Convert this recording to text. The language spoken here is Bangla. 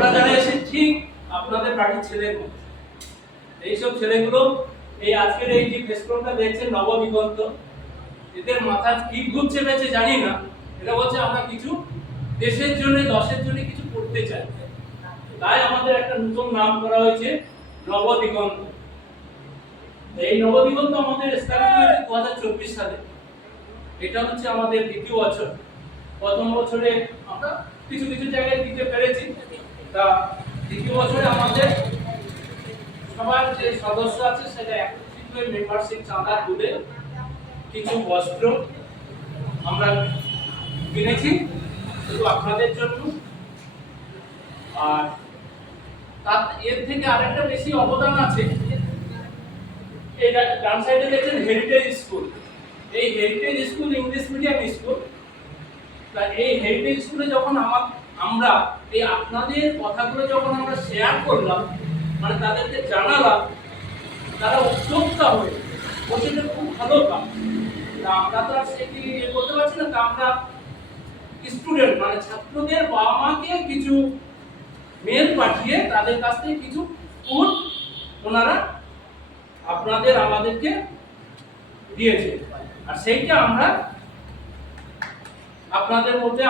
আমরা যারা এসে ঠিক আপনাদের বাড়ির ছেলের মতো এইসব ছেলেগুলো এই আজকের এই যে প্রেসক্রমটা দেখছেন, নবদিগন্ত, এদের মাথা কি ঘুরছে পেয়েছে জানি না। এটা বলছে, আমরা কিছু দেশের জন্য, দশের জন্য কিছু করতে চাই। তাই আমাদের একটা নতুন নাম করা হয়েছে, নবদিগন্ত। এই নবদিগন্ত আমাদের স্থাপিত হয়েছে দু হাজার চব্বিশ সালে। এটা হচ্ছে আমাদের দ্বিতীয় বছর। প্রথম বছরে আমরা কিছু কিছু জায়গায় দিতে পেরেছি। তা দ্বিতীয় বছরে আমাদের সবার যে সদস্য আছে সেটা একত্রিত হয়ে মেম্বারশিপ চাঁদা তুলে কিছু বস্ত্র আমরা কিনেছি শুধু আপনাদের জন্য। আর তার এর থেকে আরেকটা বেশি অবদান আছে। এই ডান সাইডে দেখছেন হেরিটেজ স্কুল এই heritage school English medium school তা এই হেরিটেজ স্কুলে যখন আমার আমরা এই আপনাদের কথাগুলো যখন আমরা শেয়ার করলাম মানে তাদেরকে জানালাম, তারা উদ্যোক্তা হয়ে বলছে যে খুব ভালো কাজ। তা আমরা তো আর সেটি করতে পারছি না? তা আমরা স্টুডেন্ট মানে ছাত্রদের বাবা মাকে কিছু মেল পাঠিয়ে তাদের কাছ থেকে কিছু ফুড ওনারা আপনাদের, আমাদেরকে দিয়েছে। আর সেইটা আমরা আপনাদের মধ্যে